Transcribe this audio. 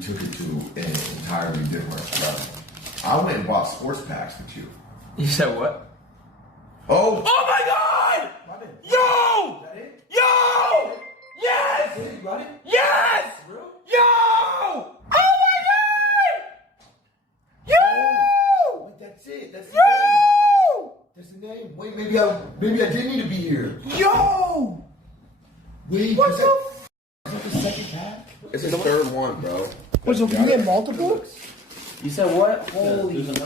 took it to an entirely different level. I went and bought sports packs with you. You said what? Oh! Oh my God! Yo! Is that it? Yo! Yes! You got it? Yes! For real? Yo! Oh my God! Yo! Oh, wait, that's it. That's the name. Yo! That's the name. Wait, maybe I did need to be here. Yo! Wait, What's is that the second pack? It's the third one, bro. Wait, so can you get multiple? You said what? Holy.